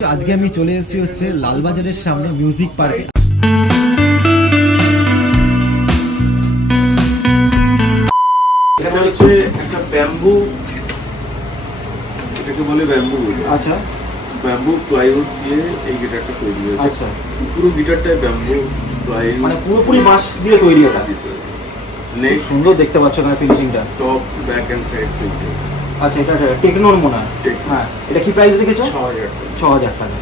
আজকে আমি চলে এসেছি হচ্ছে লালবাজারের সামনে মিউজিক পার্কে। এটা হচ্ছে একটা ব্যাম্বু, এটাকে বলে ব্যাম্বু। আচ্ছা, ব্যাম্বু প্লাইউড দিয়ে এই গিটারটা তৈরি হয়েছে। আচ্ছা, পুরো গিটারটাই ব্যাম্বু প্লাইউড, মানে পুরোপুরি বাঁশ দিয়ে তৈরি। ওটা নেক সুন্দর দেখতে পাচ্ছ এখানে ফিনিশিংটা, টপ ব্যাক এন্ড সাইড থেকে। আচ্ছা, এটা টেকনোর মনে হয়। হ্যাঁ, এটা কি প্রাইস রেখেছো? 6000 টাকা।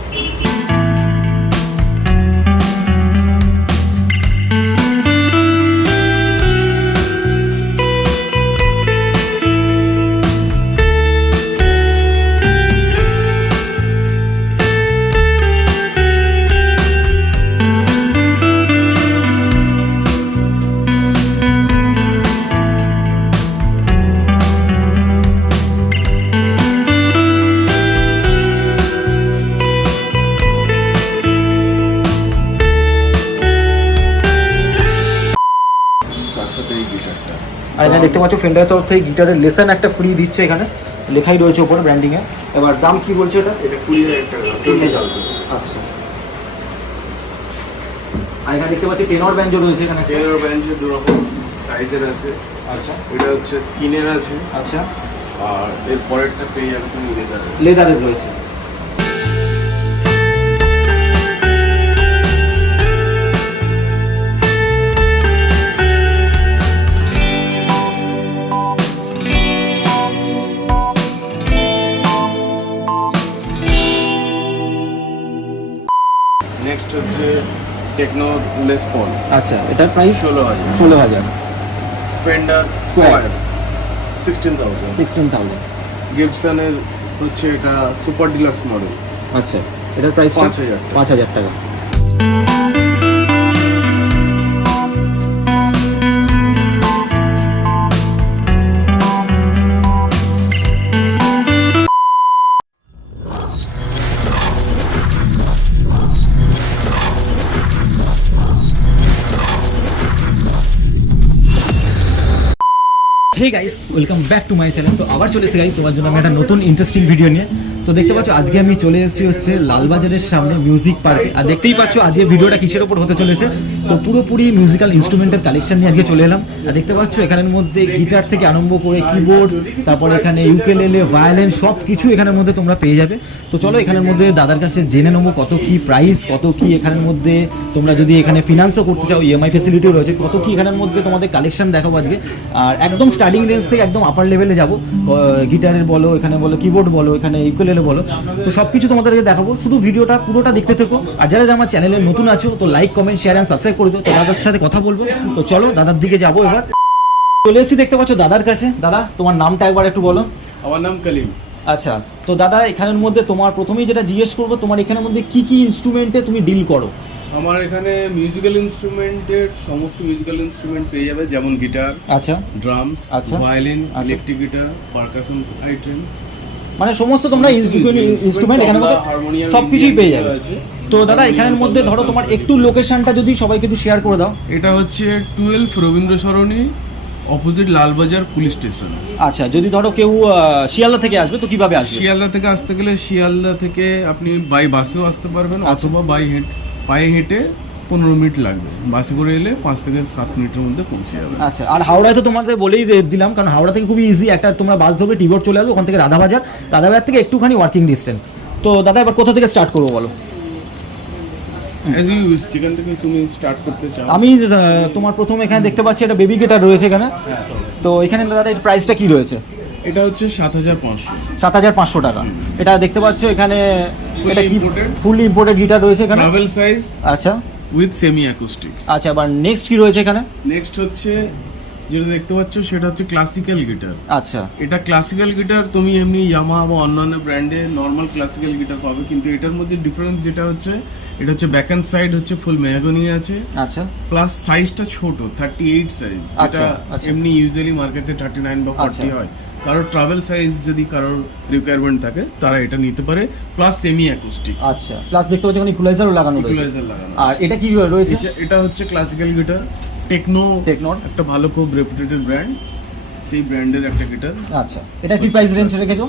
আর এখানে দেখতে পাচ্ছ ফেন্ডারের তরফ থেকে গিটারের লেসন একটা ফ্রি দিচ্ছে, এখানে লেখাই রয়েছে উপরে ব্র্যান্ডিং এ। এবার দাম কি বলছে এটা? এটা 20000 টাকা। আচ্ছা, আর এখানে দেখতে পাচ্ছি টেনর ব্যাঞ্জো রয়েছে এখানে। টেনর ব্যাঞ্জো দু রকম সাইজের আছে। আচ্ছা, এটা হচ্ছে স্কিনের আছে। আচ্ছা, আর এর পরেরটা পেয়ে যাবে তুমি লেদারের রয়েছে। নেক্সট হচ্ছে টেকনো লেস পল। আচ্ছা, এটার প্রাইস 16000। Fender square 16000। 16000। গিবসনের হচ্ছে এটা সুপার ডিলাক্স মডেল। আচ্ছা, এটার প্রাইস 5000 টাকা। Hey guys, welcome back to my channel. তো আবার চলে এসে গাইস তোমার জন্য আমি একটা নতুন ইন্টারেস্টিং ভিডিও নিয়ে। তো দেখতে পাচ্ছ আজকে আমি চলে এসেছি হচ্ছে লালবাজারের সামনে মিউজিক পার্কে। আর দেখতেই পাচ্ছ আজকে ভিডিওটা কিসের উপর হতে চলেছে। তো পুরোপুরি মিউজিক্যাল ইনস্ট্রুমেন্টের কালেকশন নিয়ে আজকে চলে এলাম। আর দেখতে পাচ্ছ এখানের মধ্যে গিটার থেকে আরম্ভ করে কিবোর্ড, তারপরে এখানে ইউকেলেলে, ভায়োলিন সব কিছু এখানের মধ্যে তোমরা পেয়ে যাবে। তো চলো এখানের মধ্যে দাদার কাছে জেনে নেবো কত কি প্রাইস, কত কি এখানের মধ্যে তোমরা যদি এখানে ফিনান্সও করতে চাও, ইএমআই ফেসিলিটিও রয়েছে, কত কি এখানের মধ্যে তোমাদের কালেকশন দেখাবো আজকে। আর একদম স্টার্টিং রেঞ্জ থেকে একদম আপার লেভেলে যাবো, গিটারের বলো, এখানে বলো কিবোর্ড বলো, এখানে ইউকেলেলে বলো, তো সব কিছু তোমাদেরকে দেখাবো। শুধু ভিডিওটা পুরোটা দেখতে থেকো। আর যারা আমার চ্যানেলে নতুন আছো তো like, comment, share and subscribe করে দিও। তো দাদার সাথে কথা বলবো। তো চলো দাদার দিকে যাবো। এবার চলে এসেছি দেখতে পাচ্ছ দাদার কাছে। দাদা, তোমার নামটা একবার একটু বলো। আমার নাম কালিম। আচ্ছা, তো দাদা এখানের মধ্যে তোমার প্রথমেই যেটা জিজ্ঞেস করবো, তোমার এখানের মধ্যে কি কি ইনস্ট্রুমেন্টে তুমি ডিল করো? আমার এখানে মিউজিক্যাল ইনস্ট্রুমেন্টের সমস্ত মিউজিক্যাল ইনস্ট্রুমেন্ট পেয়ে যাবে, যেমন গিটার, আচ্ছা, ড্রামস, আচ্ছা, ভায়োলিন, আচ্ছা, ইলেকট্রিক গিটার, পারকাশন আইটেম, মানে সমস্ত তোমরা ইনস্ট্রুমেন্ট এখানে সবকিছুই পেয়ে যাবে। তো দাদা এখানের মধ্যে ধরো তোমার একটু লোকেশনটা যদি সবাইকে একটু শেয়ার করে দাও। এটা হচ্ছে 12 রবীন্দ্র সরণি, অপোজিট লালবাজার পুলিশ স্টেশন। আচ্ছা, যদি ধরো কেউ শিয়ালদা থেকে আসবে তো কিভাবে আসবে? শিয়ালদা থেকে আসতে গেলে শিয়ালদা থেকে আপনি বাই বাসেও আসতে পারবেন, অথবা বাই পায়ে হেঁটে 15 মিনিট লাগবে। বাসে করে এলে 5 থেকে 7 মিনিটের মধ্যে পৌঁছে যাবে। আচ্ছা, আর হাওড়ায় তো তোমাদের বলেই দিলাম, কারণ হাওড়া থেকে খুবই ইজি, একটা তোমরা বাস ধরবে, টিগোর চলে আসবে, ওখান থেকে রাধাবাজার থেকে একটুখানি ওয়ার্কিং ডিস্টেন্স। তো দাদা এবার কোথা থেকে স্টার্ট করবো বলো? অ্যাজ ইউ উইশ, যেখান থেকে তুমি স্টার্ট করতে চাও। আমি তোমার প্রথমে এখানে দেখতে পাচ্ছি একটা বেবি গিটার রয়েছে এখানে। তো এখানে দাদা এর প্রাইসটা কি রয়েছে? এটা হচ্ছে 7500। 7500 টাকা। এটা দেখতে পাচ্ছ এখানে এটা কি imported? ফুলি ইম্পোর্টেড গিটার রয়েছে এখানে, ট্রাভেল সাইজ। আচ্ছা, উইথ সেমি অ্যাকুস্টিক। আচ্ছা, এবার নেক্সট কি রয়েছে এখানে? নেক্সট হচ্ছে যেটা দেখতে পাচ্ছ সেটা হচ্ছে ক্লাসিক্যাল গিটার। আচ্ছা, এটা ক্লাসিক্যাল গিটার তুমি এমনি ইয়ামাহা বা অন্যান্য ব্র্যান্ডে নর্মাল ক্লাসিক্যাল গিটার পাবে, কিন্তু এটার মধ্যে ডিফারেন্স যেটা হচ্ছে, এটা হচ্ছে ব্যাক এন্ড সাইড হচ্ছে ফুল মেহগনি আছে। আচ্ছা, প্লাস সাইজটা ছোট, 38 সাইজ, যেটা আচ্ছা, আচ্ছা, এমনি ইউজুয়ালি মার্কেটে 39 বা 40 আচ্ছা, হয়। কারোর ট্রাভেল সাইজ যদি কারোর রিকোয়ারমেন্ট থাকে তারা এটা নিতে পারে, প্লাস সেমি অ্যাকুস্টিক। আচ্ছা, প্লাস দেখতে পাচ্ছি এখানে ইকুয়ালাইজারও লাগানো রয়েছে। ইকুয়ালাইজার লাগানো। আর এটা কি রয়েছে? এটা হচ্ছে ক্লাসিক্যাল গিটার, টেকনোর একটা ভালো খুব রেপুটেটেড ব্র্যান্ড, সেই ব্র্যান্ডের একটা গিটার। আচ্ছা, এটা কি প্রাইস রেঞ্জ রেখেছো?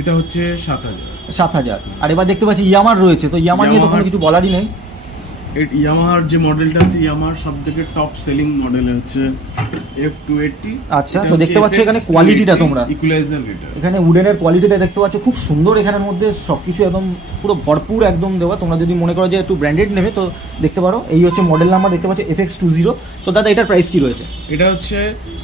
এটা হচ্ছে 7000। 7,000। আর এবার দেখতে পাচ্ছি ইয়ামার রয়েছে, তো ইয়ামা নিয়ে তো কোনো Yamaha- কিছু বলারই নেই। ইয়ামাহার যে মডেলটা আছে, ইয়ামাহার সব থেকে টপ সেলিং মডেল হচ্ছে F280। আচ্ছা, তো দেখতে পাচ্ছি এখানে কোয়ালিটিটা তোমরা ইকুয়ালাইজার এটা। এখানে উডেনের কোয়ালিটিটা দেখতে পাচ্ছ খুব সুন্দর, এখানের মধ্যে সবকিছু একদম পুরো ভরপুর একদম দেওয়া। তোমরা যদি মনে করো যে একটু ব্র্যান্ডেড নেবে তো দেখতে পারো, এই হচ্ছে মডেল নাম্বার দেখতে পাচ্ছ FX20। তো দাদা এটার প্রাইস কি রয়েছে? এটা হচ্ছে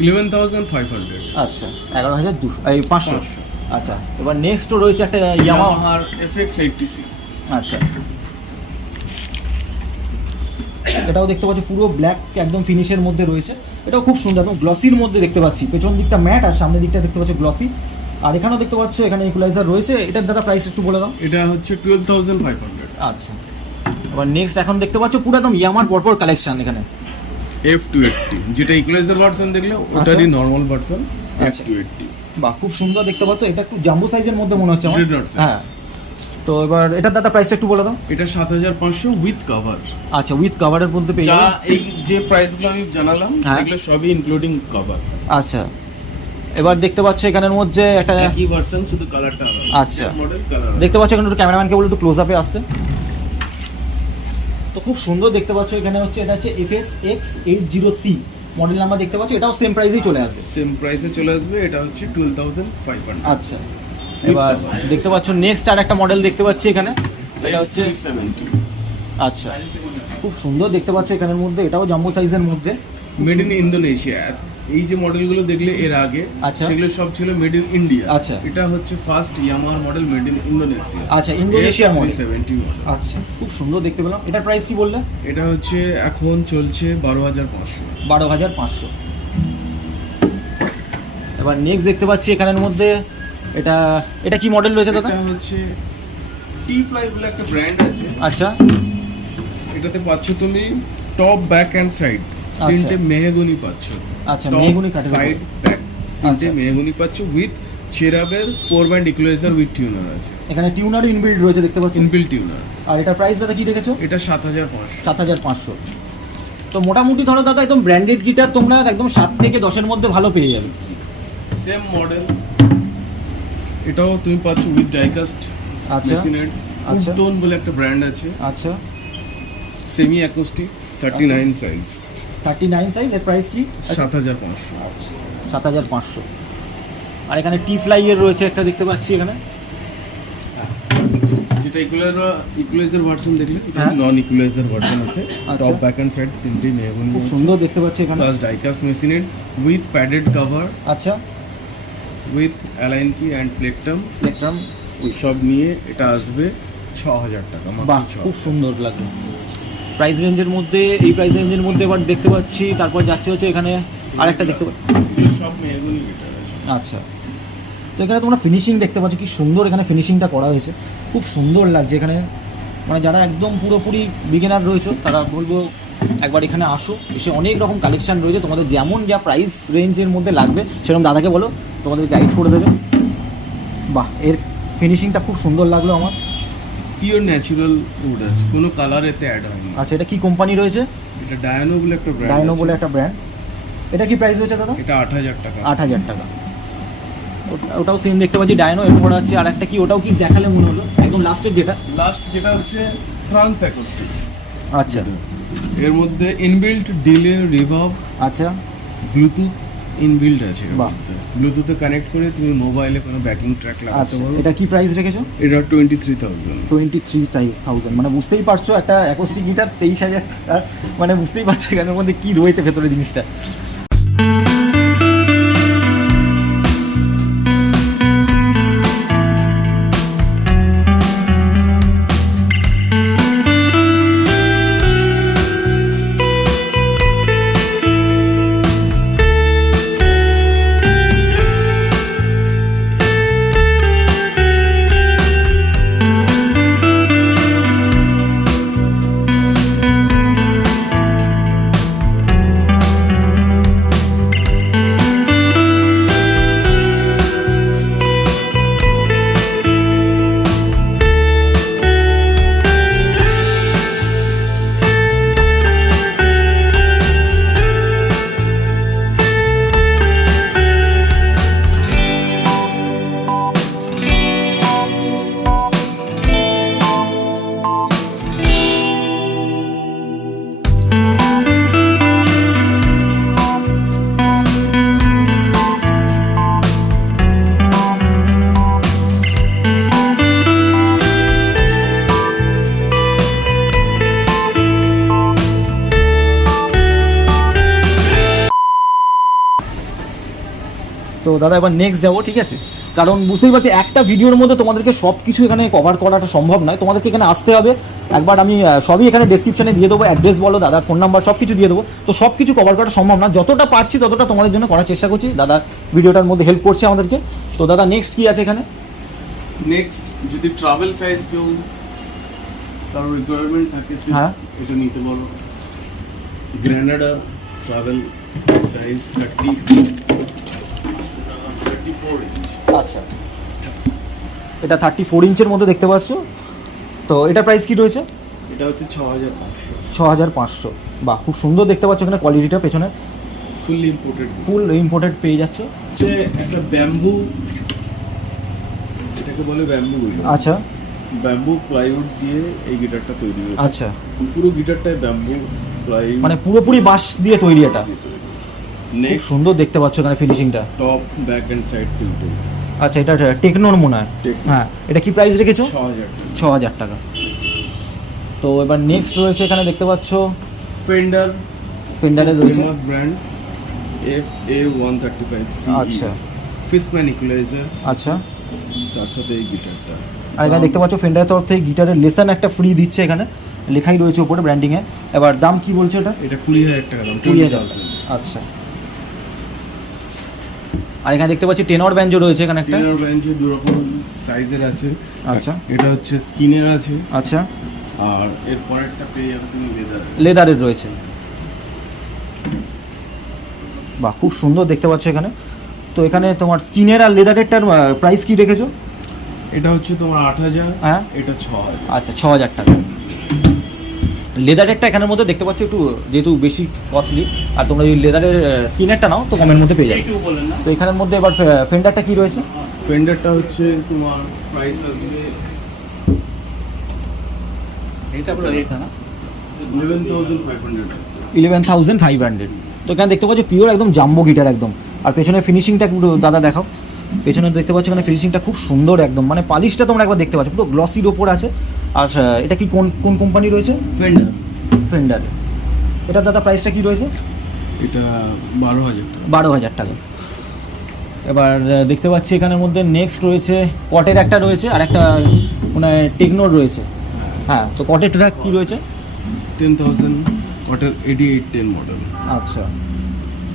11,500। আচ্ছা 11,200 এই 500। 500। আচ্ছা, এবার নেক্সট রয়েছে একটা ইয়ামাহা। ইয়ামাহার FX80C। আচ্ছা, এটাও দেখতে পাচ্ছি পুরো ব্ল্যাক একদম ফিনিশের মধ্যে রয়েছে। এটাও খুব সুন্দর এবং গ্লসির মধ্যে দেখতে পাচ্ছি, পেছন দিকটা ম্যাট আর সামনের দিকটা দেখতে পাচ্ছি গ্লসি। আর এখানেও দেখতে পাচ্ছ এখানে ইকুয়ালাইজার রয়েছে। এটার দাদা প্রাইস একটু বলে দাও। এটা হচ্ছে 12,500। আচ্ছা, এবার নেক্সট এখন দেখতে পাচ্ছ পুরো একদম ইয়ামার পরপর কালেকশন এখানে। F280 যেটা ইকুয়ালাইজার ভার্সন দেখলে ওটারই নরমাল ভার্সন আচ্ছা। F280। বাহ, খুব সুন্দর দেখতে পাচ্ছ। এটা একটু জাম্বো সাইজের মধ্যে মনে হচ্ছে আমার। Dreadnought size। হ্যাঁ, তো এবার এটার দাদা প্রাইসটা একটু বলে দাও। এটা 7,500 উইথ কভার। আচ্ছা, উইথ কভারের মধ্যে পেয়ে যা যাবে। এই যে প্রাইসগুলো আমি জানালাম হ্যাঁ। সেগুলো সবই ইনক্লুডিং কভার। আচ্ছা, এবার দেখতে পাচ্ছ এখানের মধ্যে একটা একই ভার্সন, শুধু কালারটা আচ্ছা। Model colour. দেখতে পাচ্ছ এখানে একটু ক্যামেরাম্যানকে বলে একটু ক্লোজ আপে আসতে। তো খুব সুন্দর দেখতে পাচ্ছ এখানে হচ্ছে এটা হচ্ছে FSX80C মডেল নাম্বার দেখতে পাচ্ছ। এটাও সেম প্রাইসেই চলে আসবে। সেম প্রাইসে চলে আসবে। এটা হচ্ছে 12,500। আচ্ছা, এবার দেখতে পাচ্ছ নেক্সট আর একটা মডেল দেখতে পাচ্ছি এখানে। এটা হচ্ছে 370 আচ্ছা, খুব সুন্দর দেখতে পাচ্ছ এখানের মধ্যে। এটাও জাম্বো সাইজের মধ্যে। Made in Indonesia. এই যে মডেলগুলো দেখলে এর আগে, আচ্ছা। সেগুলো সব ছিল মেড ইন ইন্ডিয়া। আচ্ছা। এটা হচ্ছে first Yamaha model made in Indonesia. আচ্ছা, ইন্দোনেশিয়ার মডেল। 370 মডেল। আচ্ছা, খুব সুন্দর দেখতে পেলাম। এটার প্রাইস কি বললে? এটা হচ্ছে এখন চলছে 12,500। 12,500। এবার নেক্সট দেখতে পাচ্ছি এখানের মধ্যে এটা এটা কি মডেল রয়েছে দাদা? এটা হচ্ছে টি ফ্লাই বলে একটা ব্র্যান্ড আছে। আচ্ছা, এটাতে পাচ্ছ তুমি টপ ব্যাক এন্ড সাইড তিনটে মেহগনি পাচ্ছ। আচ্ছা, মেহগনি কাঠের উপর। সাইড ব্যাক তিনটে আচ্ছা। মেহগনি পাচ্ছ উইথ চেরাবের 4 ব্যান্ড ইকুয়ালাইজার উইথ টিউনার আছে। এখানে টিউনার ইনবিল্ড রয়েছে দেখতে পাচ্ছি। Inbuilt tenure. আর এটার প্রাইস দাদা কি রেখেছো? এটা 7,500। 7,500। তো মোটামুটি ধরো দাদা একদম ব্র্যান্ডেড গিটার তোমরা একদম 7 থেকে 10-এর মধ্যে ভালো পেয়ে যাবে। Same model. এটাও তুমি পাচ্ছ উইথ ডাইকাস্ট আচ্ছা। মেশিনেটস। আচ্ছা। উডটোন বলে একটা ব্র্যান্ড আছে। আচ্ছা, সেমি অ্যাকোস্টিক 39 সাইজ। 39 সাইজ। এর প্রাইস কি? 7,500। আচ্ছা, 7,500। আর এখানে টি ফ্লাই এর রয়েছে একটা দেখতে পাচ্ছি এখানে। যেটা ইকুয়ালাইজার ভার্সন দেখলে এটা হ্যাঁ। নন ইকুয়ালাইজার ভার্সন আছে। আচ্ছা। টপ ব্যাক এন্ড সাইড তিনটেই মেহগনি খুব সুন্দর দেখতে পাচ্ছি এখানে। Plus diecast machine head with padded cover আচ্ছা, with Allen key and plectrum দেখলাম। সব নিয়ে এটা আসবে 6,000 টাকা। বাহ, খুব সুন্দর লাগলো। প্রাইস রেঞ্জের মধ্যে, এই প্রাইস রেঞ্জের মধ্যে এবার দেখতে পাচ্ছি। তারপর যাচ্ছে হচ্ছে এখানে আরেকটা দেখতে পাচ্ছি। সব মেহগনি গিটার আছে। আচ্ছা, তো এখানে তোমরা ফিনিশিং দেখতে পাচ্ছ, কি সুন্দর এখানে ফিনিশিংটা করা হয়েছে। খুব সুন্দর লাগছে এখানে। মানে যারা একদম পুরোপুরি বিগিনার রয়েছে তারা বলবো একবার এখানে আসো, এসে অনেক রকম কালেকশন রয়েছে। তোমাদের যেমন যা প্রাইস রেঞ্জের মধ্যে লাগবে সেরকম দাদাকে বলো, তোমাদের গাইড করে দেবে। বাহ, এর ফিনিশিংটা খুব সুন্দর লাগলো আমার। পিওর ন্যাচারাল উড আছে, কোনো কালার এতে অ্যাড হয়নি। আচ্ছা, এটা কি কোম্পানি রয়েছে? এটা ডায়ানো বলে একটা ব্র্যান্ড। ডাইনো বলে একটা ব্র্যান্ড। এটা কি প্রাইস রয়েছে দাদা? এটা 8,000 টাকা। 8,000 টাকা। ওটাও সেম দেখতে পাচ্ছি ডাইনো। এরপর আছে আর একটা কি, ওটাও কি দেখালে মনে হলো একদম লাস্টের যেটা? লাস্ট যেটা হচ্ছে ট্রান্স অ্যাকোস্টিক। আচ্ছা। এর মধ্যে ইনবিল্ট ডিলে রিভার্ব আচ্ছা, ব্লুটুথ ইনবিল্ট আছে। বাহ। ব্লুটুথে কানেক্ট করে তুমি মোবাইলে কোনো ব্যাকিং ট্র্যাক লাগাতে আচ্ছা, পারো। এটা কি প্রাইস রেখেছো? এটা 23,000। 23,000। মানে বুঝতেই পারছো একটা অ্যাকোস্টিক গিটার 23,000 টাকা। মানে বুঝতেই পারছো এখানের মধ্যে কি রয়েছে ভেতরে জিনিসটা। তো দাদা এবার নেক্সট যাবো, ঠিক আছে? কারণ বুঝতেই পারছি একটা ভিডিওর মধ্যে তোমাদেরকে সব কিছু এখানে কভার করাটা সম্ভব নয়, তোমাদেরকে এখানে আসতে হবে একবার। আমি সবই এখানে ডেসক্রিপশনে দিয়ে দেবো, অ্যাড্রেস বলো, দাদার ফোন নাম্বার সব কিছু দিয়ে দেবো। তো সব কিছু কভার করা সম্ভব না, যতটা পারছি ততটা তোমাদের জন্য করার চেষ্টা করছি। দাদা ভিডিওটার মধ্যে হেল্প করছে আমাদেরকে। তো দাদা নেক্সট কী আছে এখানে? নেক্সট যদি ট্রাভেল সাইজ কেউ কারোর রিকোয়ারমেন্ট থাকে সে হ্যাঁ। এটা নিতে পারো। গ্র্যানাডা ট্রাভেল সাইজ 34 ইঞ্চ। আচ্ছা, এটা 34 ইঞ্চের মধ্যে দেখতে পাচ্ছ। তো এটা প্রাইস কি রয়েছে? এটা হচ্ছে 6500, 6500। বাহ, খুব সুন্দর দেখতে পাচ্ছ এখানে কোয়ালিটিটা পেছনে ফুললি ইম্পোর্টেড। ফুল ইম্পোর্টেড পেয়ে যাচ্ছে। হচ্ছে একটা ব্যাম্বু, এটাকে বলে ব্যাম্বু। আচ্ছা ব্যাম্বু প্লাইউড দিয়ে এই গিটারটা তৈরি হয়েছে। আচ্ছা, পুরো গিটারটাই ব্যাম্বু প্লাইউড, মানে পুরোপুরি বাঁশ দিয়ে তৈরি এটা। খুব নেক্সট সুন্দর দেখতে পাচ্ছ এখানে ফিনিশিংটা। টপ ব্যাক এন্ড সাইড তিনটে। আচ্ছা, এটা টেকনোর মনে হয়। Techno। হ্যাঁ, এটা কি প্রাইস রেখেছো? 6000 টাকা। 6000 টাকা। তো এবার নেক্সট রয়েছে এখানে দেখতে পাচ্ছ ফেন্ডার, ফেন্ডারের রয়েছে। Famous brand FA135 CE। আচ্ছা ফিসম্যান ইকুয়ালাইজার, আচ্ছা। তার সাথে এই গিটারটা। আর এখানে দেখতে পাচ্ছ ফেন্ডারের তরফ থেকে গিটারের লেসন একটা ফ্রি দিচ্ছে, এখানে লেখাই রয়েছে উপরে ব্র্যান্ডিংয়ে। এবার দাম কি বলছো এটা? এটা 20000 টাকা দাম। 20000। আচ্ছা, আর এখানে দেখতে পাচ্ছি টেনর ব্যাঞ্জো রয়েছে এখানে একটা। টেনর ব্যাঞ্জো দু রকম সাইজের আছে। আচ্ছা। এটা হচ্ছে স্কিনের আছে, আচ্ছা, আর এর পরেরটা পেয়ে যাবে তুমি লেদার। লেদারের রয়েছে। বাহ, খুব সুন্দর দেখতে পাচ্ছ এখানে। তো এখানে তোমার স্কিনের আর লেদারেরটার প্রাইস কি রেখেছো? এটা হচ্ছে তোমার 8000, হ্যাঁ। এটা 6000। আচ্ছা, 6000 টাকা। লেদারেরটা এখানের মধ্যে দেখতে পাচ্ছ একটু যেহেতু বেশি কস্টলি, আর তোমরা যদি লেদারের স্কিনেরটা নাও তো কমের মধ্যে পেয়ে যাবে। তো এখানের মধ্যে এবার ফেন্ডারটা কি রয়েছে? ফেন্ডারটা হচ্ছে তোমার প্রাইস আসবে এটা পুরো রেট না 11500 আসবে। 11500। তো এখানে দেখতে পাচ্ছ পিওর একদম জাম্বো গিটার একদম। আর পেছনের ফিনিশিংটা পুরো দাদা দেখাও। পেছনে দেখতে পাচ্ছ এখানে ফিনিশিংটা খুব সুন্দর একদম, মানে পালিশটা তোমরা একবার দেখতে পাচ্ছ পুরো গ্লসির ওপর আছে। আর এটা কি কোন কোম্পানি রয়েছে? ফেন্ডার। ফেন্ডার। এটা দাদা প্রাইসটা কি রয়েছে? এটা 12000 টাকা। 12000 টাকা। এবার দেখতে পাচ্ছি এখানের মধ্যে নেক্সট রয়েছে কটের একটা রয়েছে, আর একটা মানে টেকনোর রয়েছে। হ্যাঁ, তো কটের ট্র্যাক কি রয়েছে? 10000 ওয়াটার 8810 মডেল। আচ্ছা,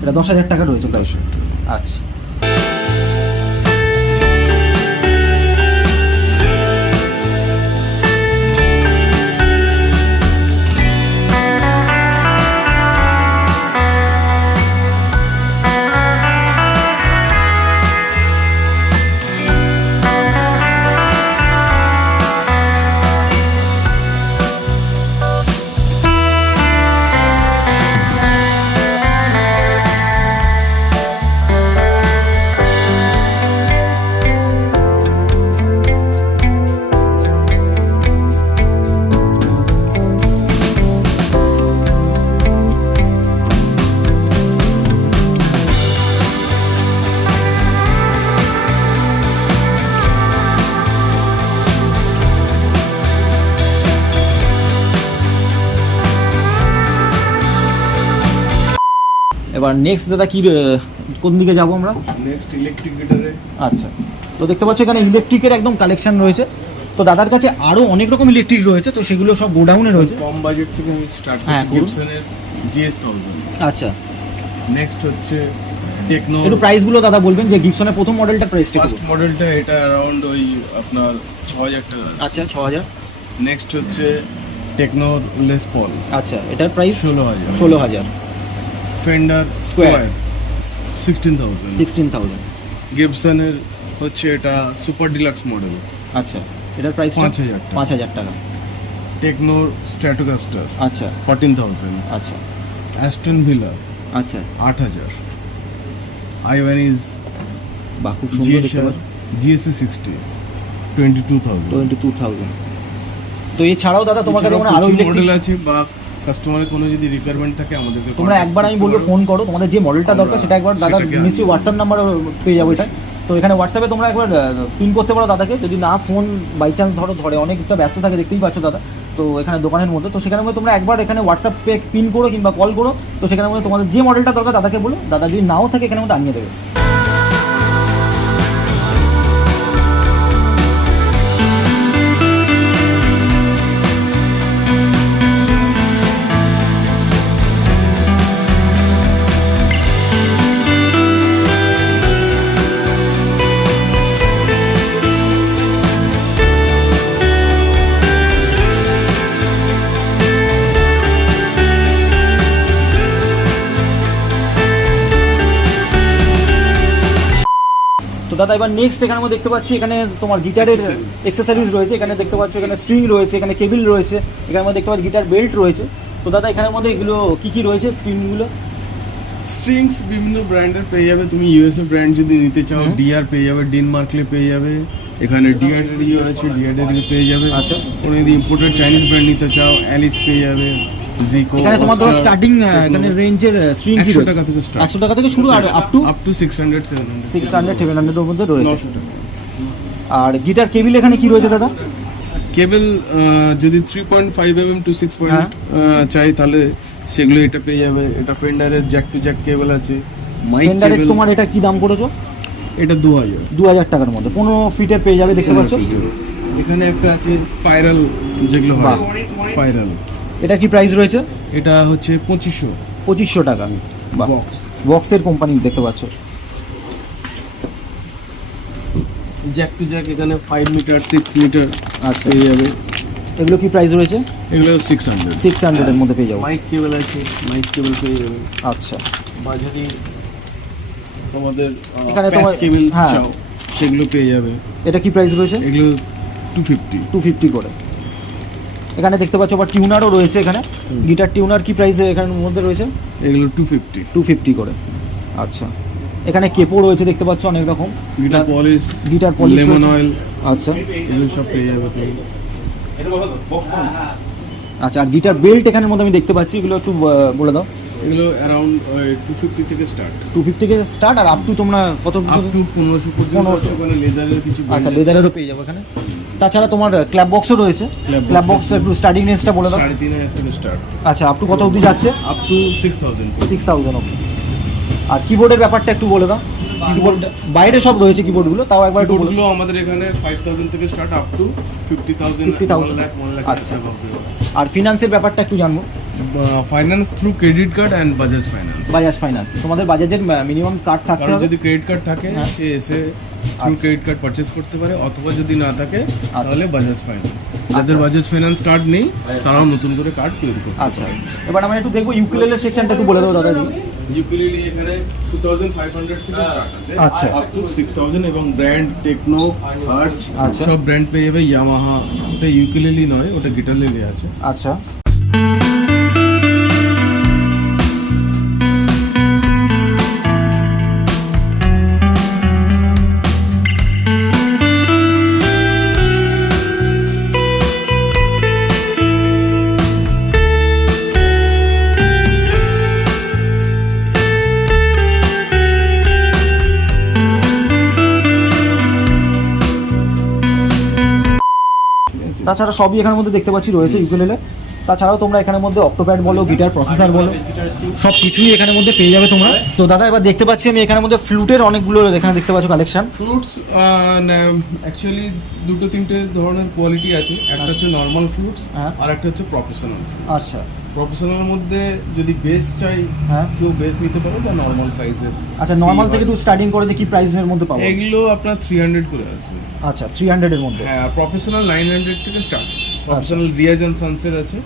এটা 10000 টাকা রয়েছে প্রাইস। 10,000 টাকা। আচ্ছা, এবার নেক্সট দাদা কি কোন দিকে যাবো আমরা? নেক্সট ইলেকট্রিক গিটারে। আচ্ছা, তো দেখতে পাচ্ছ এখানে ইলেকট্রিকের একদম কালেকশন রয়েছে। তো দাদার কাছে আরও অনেক রকম ইলেকট্রিক রয়েছে, তো সেগুলো সব গোডাউনে রয়েছে। কম বাজেট থেকে আমি স্টার্ট হ্যাঁ, করছি করুন। গিবসনের GS1000। আচ্ছা, নেক্সট হচ্ছে টেকনো। একটু প্রাইসগুলো দাদা বলবেন যে গিবসনের প্রথম মডেলটার প্রাইসটা ফার্স্ট মডেলটা এটা অ্যারাউন্ড ওই আপনার 6000 টাকা আছে। আচ্ছা, 6000। নেক্সট হচ্ছে টেকনোর লেস পল, আচ্ছা, এটার প্রাইস 16000। 16000। Fender Square। স্কোয়ার 16000। 16000। গিবসনের হচ্ছে এটা সুপার ডিলাক্স মডেল, আচ্ছা, এটার প্রাইস 5000 টাকা। 5000 টাকা। টেকনোর স্ট্র্যাটোকাস্টার আচ্ছা 14000। আচ্ছা অ্যাস্টন ভিলা আচ্ছা, 8000। আইভানিজ বা খুব সুন্দর দেখতে পাচ্ছি। GSC 60 22,000। 22,000। তো এছাড়াও দাদা তোমার কাছে আরো মডেল ইলেকট্রিক আছে, বা কাস্টমারের কোনো যদি রিকোয়ারমেন্ট থাকে আমাদেরকে তোমরা contact একবার আমি করতে বলবো পারো। ফোন করো, তোমাদের যে মডেলটা দরকার সেটা একবার দাদা সেটাকে নিশ্চয়ই হোয়াটসঅ্যাপ নাম্বার পেয়ে যাবো এটা। তো এখানে হোয়াটসঅ্যাপে তোমরা একবার পিন করতে পারো দাদাকে, যদি না ফোন বাই চান্স ধরে অনেকটা ব্যস্ত থাকে দেখতেই পাচ্ছ দাদা, তো এখানে দোকানের মধ্যে। তো সেখানে মধ্যে তোমরা একবার এখানে হোয়াটসঅ্যাপে পিন করো কিংবা কল করো, তো সেখানে মধ্যে তোমাদের যে মডেলটা দরকার দাদাকে বলো, দাদা যদি নাও থাকে এখানে মধ্যে আনিয়ে দেবে। দাদা এবার নেক্সট এখানে আমরা দেখতে পাচ্ছি এখানে তোমার গিটারের এক্সেসরিজ রয়েছে, এখানে দেখতে পাচ্ছ এখানে স্ট্রিং রয়েছে, এখানে কেবল রয়েছে, এখানে আমরা দেখতে পাচ্ছি গিটার বেল্ট রয়েছে। তো দাদা এখানের মধ্যে এগুলো কি রয়েছে স্ক্রিনগুলো? স্ট্রিংস বিভিন্ন ব্র্যান্ডের পেয়ে যাবে, তুমি ইউএসএ ব্র্যান্ড যদি নিতে চাও ডিআর পেয়ে যাবে, ডিন মার্কলে পেয়ে যাবে, এখানে ডিআরডিও আছে, ডিআরডি পেয়ে যাবে। আচ্ছা। কোনো যদি ইম্পোর্টেড চাইনিজ ব্র্যান্ড নিতে চাও অ্যালিস পেয়ে যাবে, জিকো। এখানে তোমার ধরো স্টার্টিং এখানে রেঞ্জের স্ট্রিং কি 100 টাকা থেকে স্টার্ট, 100 টাকা থেকে শুরু আর আপ টু 600 700 এর মধ্যে রয়েছে। 900 টাকা। আর গিটার কেবল এখানে কি রয়েছে দাদা? কেবল যদি 3.5 mm to 6 হ্যাঁ। চাই তাহলে সেগুলো এটা পেয়ে যাবে। এটা ফেন্ডারের জ্যাক টু জ্যাক কেবল আছে, মাইক ফেন্ডারের কেবল। তোমার এটা কি দাম করেছো? এটা 2000। 2000 টাকার মধ্যে 15 ফিটের পেয়ে যাবে, দেখতে পাচ্ছ। এখানে একটা আছে স্পাইরাল, যেগুলো হয় স্পাইরাল। এটা কি প্রাইস রয়েছে? এটা হচ্ছে 2500 টাকা। বক্স। বক্সের কোম্পানি দেখতে পাচ্ছ। জ্যাক টু জ্যাক এখানে 5 মিটার 6 মিটার আচ্ছা, পেয়ে যাবে। এগুলো কি প্রাইস রয়েছে? এগুলো 600। 600 এর মধ্যে পেয়ে যাবো। মাইক কেবল আছে, মাইক কেবল পেয়ে যাবে। আচ্ছা, বা যদি তোমাদের এখানে প্যাচ তোমার- কেবল হ্যাঁ। চাও সেগুলো পেয়ে যাবে। এটা কি প্রাইস রয়েছে? এগুলো 250। 250 করে। এখানে দেখতে পাচ্ছ আবার টিউনারও রয়েছে, এখানে গিটার টিউনার কি প্রাইসে এখানের মধ্যে রয়েছে? এগুলো 250। 250 করে। আচ্ছা, এখানে কেপো রয়েছে দেখতে পাচ্ছ অনেক রকম। Guitar polish, guitar polish lemon রয়েছে। অয়েল, আচ্ছা এগুলো সব পেয়ে যাবে তুমি। আচ্ছা, আর গিটার বেল্ট এখানের মধ্যে আমি দেখতে পাচ্ছি, এগুলো একটু বলে দাও। এগুলো অ্যারাউন্ড 250 থেকে স্টার্ট, 250 থেকে স্টার্ট, আর আপ টু তোমরা কত? আপ টু 1500 পর্যন্ত। 1500 ওখানে লেদারের কিছু আচ্ছা, লেদারেরও পেয়ে যাবো এখানে। তাছাড়া তোমার ক্ল্যাব বক্সও রয়েছে। Clap box ক্ল্যাব বক্স একটু স্টার্টিং রেঞ্জটা বলে দাও। 3500 থেকে স্টার্ট, আচ্ছা, আপ টু কত অবধি যাচ্ছে? Up to 6000। 6000। ওকে। আর কিবোর্ডের ব্যাপারটা একটু বলে দাও। কিবোর্ড বাইরে সব রয়েছে কিবোর্ডগুলো, তাও একবার একটু বলে কিবোর্ডগুলো আমাদের এখানে 5000 থেকে স্টার্ট আপ টু 50000, 50,000 1 লাখ আচ্ছা। আর ফিনান্সের ব্যাপারটা একটু জানবো। Finance through credit card and Bajaj finance. Bajaj finance, তোমাদের বাজাজের মিনিমাম কার্ড থাকতে কারণ হবে। যদি ক্রেডিট কার্ড থাকে হ্যাঁ। সে এসে থ্রু আচ্ছা। ক্রেডিট কার্ড পারচেজ করতে পারে, অথবা যদি না থাকে তাহলে বাজাজ ফাইন্যান্স। যাদের বাজাজ ফাইন্যান্স কার্ড নেই তারাও নতুন করে কার্ড তৈরি করতে আচ্ছা, পারে। এবার আমরা একটু দেখবো ইউকুলেলের সেকশনটা একটু বলে দাও দাদা। ইউকুলেলে এখানে 2500 থেকে স্টার্ট আছে, আচ্ছা। আপ টু 6000, এবং ব্র্যান্ড টেকনো, হার্টজ আচ্ছা। সব ব্র্যান্ড পেয়ে যাবে। ইয়ামাহা, ওটা ইউকুলেলে নয়, ওটা গিটার লেলে আছে। আচ্ছা, তাছাড়া সবই এখানের মধ্যে দেখতে পাচ্ছি রয়েছে ইউকুলেলে। তাছাড়াও তোমরা এখানের মধ্যে অক্টোপ্যাড বলো, গিটার প্রসেসর বলো, সব কিছুই এখানের মধ্যে পেয়ে যাবে তোমরা। তো দাদা এবার দেখতে পাচ্ছি আমি এখানের মধ্যে ফ্লুটের অনেকগুলো এখানে দেখতে পাচ্ছ কালেকশন। ফ্লুটস অ্যাকচুয়ালি দুটো তিনটে ধরনের কোয়ালিটি আছে। একটা হচ্ছে নর্মাল ফ্লুটস, হ্যাঁ। আর একটা হচ্ছে প্রফেশনাল। আচ্ছা, প্রফেশনালের মধ্যে যদি বেস চাই, হ্যাঁ। কেউ বেস নিতে পারো, বা নর্মাল সাইজের। আচ্ছা, নর্মাল থেকে একটু স্টার্টিং করে দেখি প্রাইসের মধ্যে পাবো। এগুলো আপনার 300 করে আসবে। আচ্ছা, 300 এর মধ্যে। হ্যাঁ, প্রফেশনাল 900 থেকে স্টার্ট। প্রফেশনাল রিয়াজ এন্ড সানসের আছে,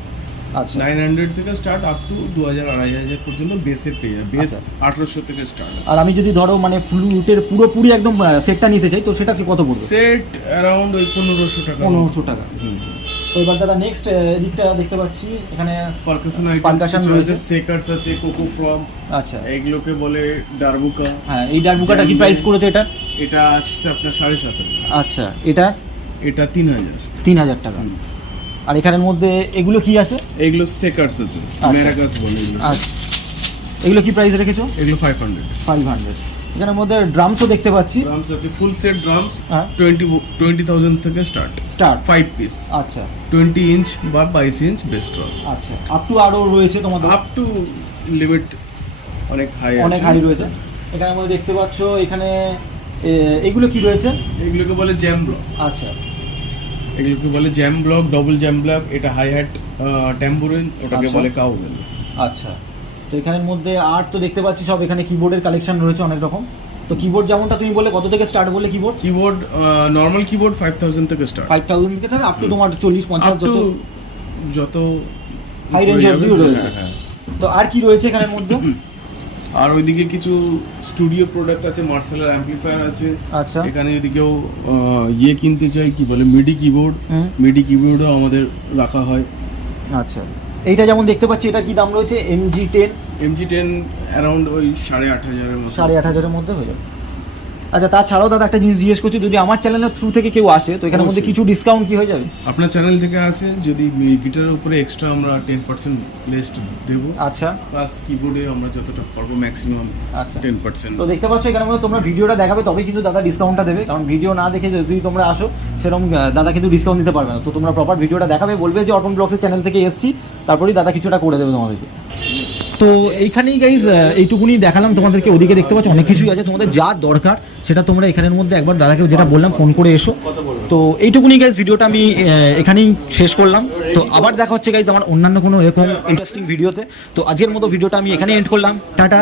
আচ্ছা, 900 থেকে স্টার্ট আপ টু 2000-2500 পর্যন্ত বেসের পেয়ে যাবে। বেস আচ্ছা। 1800 থেকে স্টার্ট। আর আমি যদি ধরো মানে ফ্লুটের পুরোপুরি একদম সেটটা নিতে চাই, তো সেটা কি কত পড়বে? সেট অ্যারাউন্ড ওই 1500 টাকা। 1500 টাকা। তো এবার দাদা নেক্সট এদিকটা দেখতে পাচ্ছি এখানে পারকাশন Percussion আইটেম রয়েছে। রয়েছে, সেকার্স আছে, কোকো ফ্রগ, আচ্ছা, এইগুলোকে বলে ডারবুকা। হ্যাঁ, এই ডারবুকাটা কি প্রাইস করেছে এটা? এটা আসছে আপনার 750। আচ্ছা, এটা এটা 3000। 3000 টাকা। আর এখানের মধ্যে এগুলো কি আছে? এগুলো সেকার্স আছে, আচ্ছা। মেরাকাস বলে এগুলো। আচ্ছা, এগুলো কি প্রাইস রেখেছো? এগুলো 500। 500। এখানের মধ্যে ড্রামসও দেখতে পাচ্ছি। ড্রামস আছে, ফুল সেট ড্রামস হ্যাঁ। 20,000 থেকে স্টার্ট। স্টার্ট 5 পিস, আচ্ছা 20 ইঞ্চ বা 22 ইঞ্চ বেস্ট ড্রাম। আচ্ছা, আপ টু আরও রয়েছে তোমাদের? আপ টু লিমিট অনেক হাই আছে। অনেক হাই রয়েছে। এখানের মধ্যে দেখতে পাচ্ছ এখানে এগুলো কি রয়েছে? এগুলোকে বলে জ্যাম ব্লক। আচ্ছা, এগুলোকে বলে jam block, double jam block. এটা হাই হ্যাট ট্যাম্বুরিন, ওটাকে আচ্ছা। বলে কাউবেল। আচ্ছা, তো এখানের মধ্যে আর তো দেখতে পাচ্ছি সব এখানে কিবোর্ডের কালেকশন রয়েছে অনেক রকম। তো কিবোর্ড যেমনটা তুমি বলে কত থেকে স্টার্ট বলে কিবোর্ড? কিবোর্ড নরমাল কিবোর্ড 5000 থেকে স্টার্ট, 5000 থেকে থাকে আপ টু তোমার 40-50 আপ টু যত যত হাই রেঞ্জ অবধিও রয়েছে। হ্যাঁ। তো আর কি রয়েছে এখানের মধ্যে? আর ওইদিকে কিছু স্টুডিও প্রোডাক্ট আছে, মার্শালের অ্যাম্পলিফায়ার আছে। আচ্ছা এখানে যদি কেউ কিনতে চায়, কি বলে, মিডি কিবোর্ড, হুম। মিডি কিবোর্ডও আমাদের রাখা হয়। আচ্ছা এইটা যেমন দেখতে পাচ্ছি, এটা কি দাম রয়েছে? MG10 MG10 অ্যারাউন্ড ওই 8,500-এর মতো। 8,500-এর মধ্যে হয়ে যাবে। আচ্ছা তাছাড়াও দাদা একটা জিনিস জিজ্ঞেস করছি, যদি আমার চ্যানেলের থ্রু থেকে কেউ আসে তো এখানের মধ্যে অবশ্যই। কিছু ডিসকাউন্ট কি হয়ে যাবে? আপনার চ্যানেল থেকে আসে যদি গিটারের উপরে এক্সট্রা আমরা 10% লিস্ট দেবো, আচ্ছা প্লাস কিবোর্ডে আমরা যতটা পারবো ম্যাক্সিমাম আচ্ছা 10%। তো দেখতে পাচ্ছ এখানে মধ্যে তোমরা ভিডিওটা দেখাবে তবে কিন্তু দাদা ডিসকাউন্টটা দেবে, কারণ ভিডিও না দেখে যদি তোমরা আসো সেরকম দাদা কিন্তু ডিসকাউন্ট দিতে পারবে না। তো তোমরা প্রপার ভিডিওটা দেখাবে, বলবে যে অর্পণ ব্লগসের চ্যানেল থেকে এসেছি, তারপরেই দাদা কিছুটা করে দেবে তোমাদেরকে। তো এইখানেই গাইজ এইটুকুনি দেখালাম তোমাদেরকে। ওদিকে দেখতে পাচ্ছ অনেক কিছুই আছে, তোমাদের যা দরকার সেটা তোমরা এখানের মধ্যে একবার দাদাকে যেটা বললাম ফোন করে এসো। তো এইটুকুনি গাইজ ভিডিওটা আমি এখানেই শেষ করলাম। তো আবার দেখা হচ্ছে গাইজ আমার অন্যান্য কোনো এরকম ইন্টারেস্টিং ভিডিওতে। তো আজকের মতো ভিডিওটা আমি এখানেই এন্ড করলাম। টাটা।